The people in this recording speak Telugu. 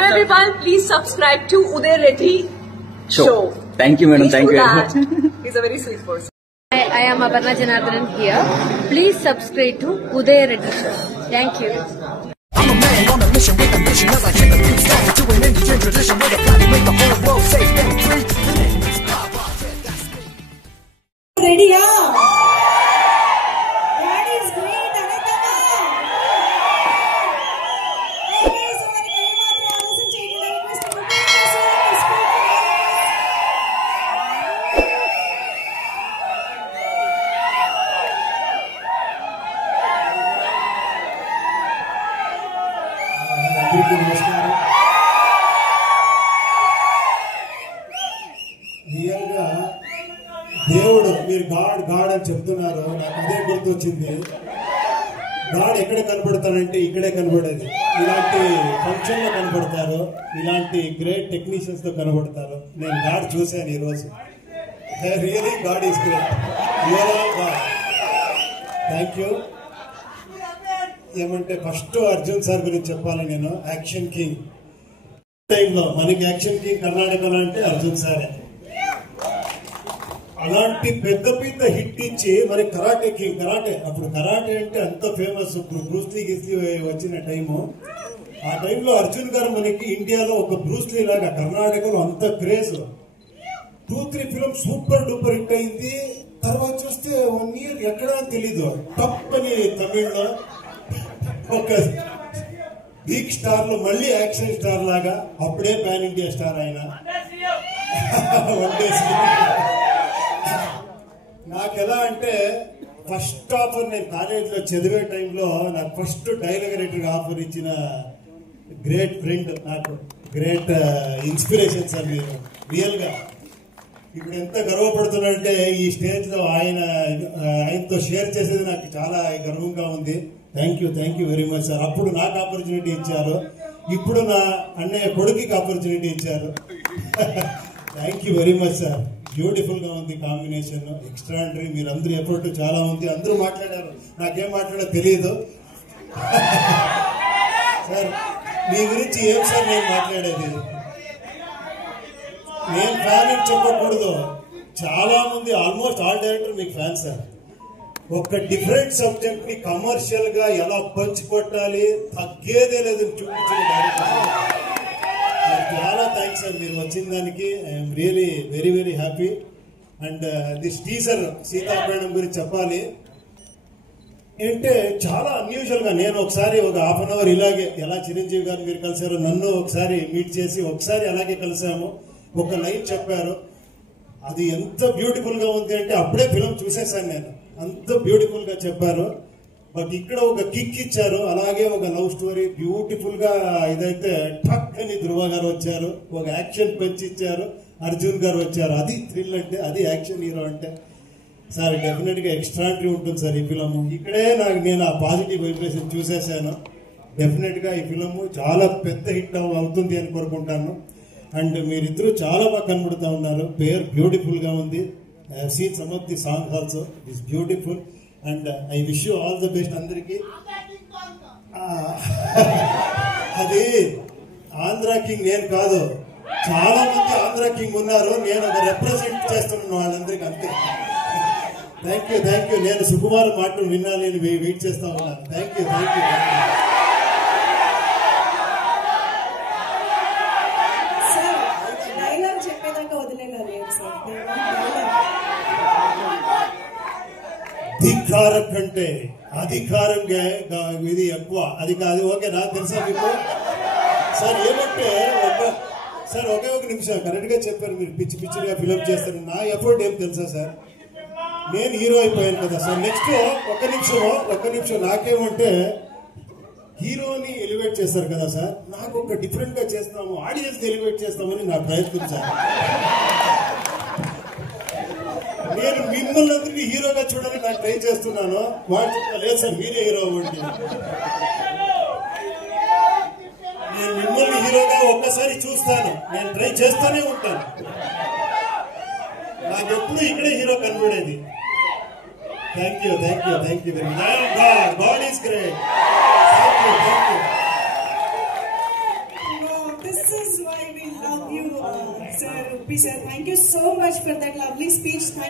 Hello everyone, please subscribe to Uday Reddy Show. Thank you, madam. Thank you. He's a very sweet person. I am Aparna Janardhanan here. Please subscribe to Uday Reddy Show. Thank you. I'm a man on a mission with ambition as I hit the beat stand to an Indian tradition with a plan to make the whole world safe and free. Ready? That is great, Anitama. Hey guys, हमारे कई मात्र आलोचन चाहिए request करते हैं అందరికీ నమస్కారం. రియల్గా దేవుడు మీరు గాడ్ గాడ్ అని చెప్తున్నారు, నాకు అదే గుర్తొచ్చింది. గాడ్ ఎక్కడ కనపడతానంటే ఇక్కడే కనపడేది. ఇలాంటి ఫంక్షన్ లో కనపడతారు, ఇలాంటి గ్రేట్ టెక్నీషియన్స్ తో కనపడతారు. నేను గాడ్ చూశాను ఈరోజు. Really God is great. Thank you. ఏమంటే ఫస్ట్ అర్జున్ సార్ గురించి చెప్పాలి నేను. యాక్షన్ కింగ్ టైంలో మనకి యాక్షన్ కింగ్ కర్ణాటకలో అంటే అర్జున్ సారే. అలాంటి పెద్ద పెద్ద హిట్ ఇచ్చి మరి కరాటే కింగ్, కరాటే అప్పుడు కరాటే అంటే అంత ఫేమస్. ఇప్పుడు బ్రూస్లీ గిస్లీ వచ్చిన టైము, ఆ టైంలో అర్జున్ గారు మనకి ఇండియాలో ఒక బ్రూస్లీ లాగా కర్ణాటకలో అంత craze. 2-3 film super duper hit అయింది. తర్వాత చూస్తే 1 ఇయర్ ఎక్కడా తెలీదు. టప్ అని తమిళ్లో ఒక బిగ్ స్టార్ లో మళ్ళీ యాక్షన్ స్టార్ లాగా, అప్పుడే పాన్ ఇండియా స్టార్ ఆయన. నాకు ఎలా అంటే ఫస్ట్ ఆఫర్ నేను కాలేజీలో చదివే టైంలో నాకు ఫస్ట్ డైరెక్టర్ ఆఫర్ ఇచ్చిన గ్రేట్ ఫ్రెండ్, నాకు గ్రేట్ ఇన్స్పిరేషన్ సార్ మీరు. రియల్ గా ఇప్పుడు ఎంత గర్వపడుతున్నానంటే ఈ స్టేజ్ లో ఆయనతో షేర్ చేసేది నాకు చాలా గర్వంగా ఉంది. Thank you very much sir. అప్పుడు నాకు ఆపర్చునిటీ ఇచ్చారు, ఇప్పుడు నా అన్నయ్య కొడుకుకి ఆపర్చునిటీ ఇచ్చారు. Thank you very much sir. Beautiful గా ఉంది కాంబినేషన్, ఎక్స్ట్రాడనరీ. మీరు అందరూ ఎఫర్ట్ చాలా ఉంది. అందరూ మాట్లాడారు, నాకేం మాట్లాడో తెలియదు. సార్ మీ గురించి ఏం సార్ నేను మాట్లాడేది? నేను ఫ్యాన్ అని చెప్పకూడదు, చాలా మంది ఆల్మోస్ట్ ఆల్ డైరెక్టర్ మీకు ఫ్యాన్ సార్. ఒక డిఫరెంట్ సబ్జెక్ట్ ని కమర్షియల్ గా ఎలా పంచి కొట్టాలి, తగ్గేదే లేదని చూపించిన డైరెక్టర్. చాలా థ్యాంక్స్ సార్ మీరు వచ్చిన దానికి. I'm really very very happy. And this teaser Seethapayanam గురించి చెప్పాలి అంటే చాలా అన్యూజువల్ గా, నేను ఒకసారి ఒక హాఫ్ అన్ అవర్ ఇలాగే ఎలా చిరంజీవి గారు మీరు కలిసారు, నన్ను ఒకసారి మీట్ చేసి ఒకసారి అలాగే కలిసాము. ఒక లైన్ చెప్పారు, అది ఎంత బ్యూటిఫుల్ గా ఉంది అంటే అప్పుడే ఫిల్మ్ చూసేసాను నేను. అంత బ్యూటిఫుల్ గా చెప్పారు. బట్ ఇక్కడ ఒక కిక్ ఇచ్చారు, అలాగే ఒక లవ్ స్టోరీ బ్యూటిఫుల్ గా. ఇదైతే టక్ అని ధృవ గారు వచ్చారు, ఒక యాక్షన్ పెంచి ఇచ్చారు, అర్జున్ గారు వచ్చారు. అది థ్రిల్ అంటే, అది యాక్షన్ హీరో అంటే. సార్ డెఫినెట్ గా ఎక్స్ట్రాడనరీ ఉంటుంది సార్ ఈ ఫిలము. ఇక్కడే నేను ఆ పాజిటివ్ వైబ్రేషన్ చూసేసాను. డెఫినెట్ గా ఈ ఫిలము చాలా పెద్ద హిట్ అవుతుంది అని కోరుకుంటాను. అండ్ మీరిద్దరూ చాలా బాగా కనబడుతూ ఉన్నారు. పేరు బ్యూటిఫుల్ గా ఉంది. Scene some of the song also is beautiful. And I wish you all the best అందరికి. అది ఆంధ్ర కింగ్ నేను కాదు, చాలా మంది ఆంధ్ర కింగ్ ఉన్నారు. నేను ఒక రిప్రజెంట్ చేస్తున్నాను వాళ్ళందరికీ, అంతే. Thank you. నేను సుకుమార్ మాటలు వినాలి అని వెయిట్ చేస్తా ఉన్నాను. Thank you. డైలాగ్ చెప్పేదాకా వదిలేగారు సార్. ధిక్కారం కంటే అధికారం ఇది ఎక్కువ. అది కాదు, ఓకే నాకు తెలుసా మీకు సార్. ఏమంటే ఒకే ఒక నిమిషం కరెక్ట్ గా చెప్పారు మీరు. పిచ్చిగా ఫిలప్ చేస్తారు. నా ఎఫర్ట్ ఏం తెలుసా సార్, నేను హీరో అయిపోయాను కదా సార్. నెక్స్ట్ ఒక్క నిమిషం నాకేమంటే హీరోని ఎలివేట్ చేస్తారు కదా సార్, నాకు ఒక డిఫరెంట్ గా చేస్తాము, ఆడియన్స్ ఎలివేట్ చేస్తామని నా ప్రయత్నం సార్. నేను మిమ్మల్ని అందరినీ హీరోగా చూడాలని నాకు ట్రై చేస్తున్నాను. వాళ్ళు లేదు సార్ మీరే హీరో అవ్వండి. నేను మిమ్మల్ని హీరోగా ఒక్కసారి చూస్తాను, నేను ట్రై చేస్తూనే ఉంటాను. నాకు ఎప్పుడు ఇక్కడే హీరో కనబడేది. Thank you very much. God is great. Thank you. this is why we love you, sir. Rupi sir, thank you so much for that lovely speech.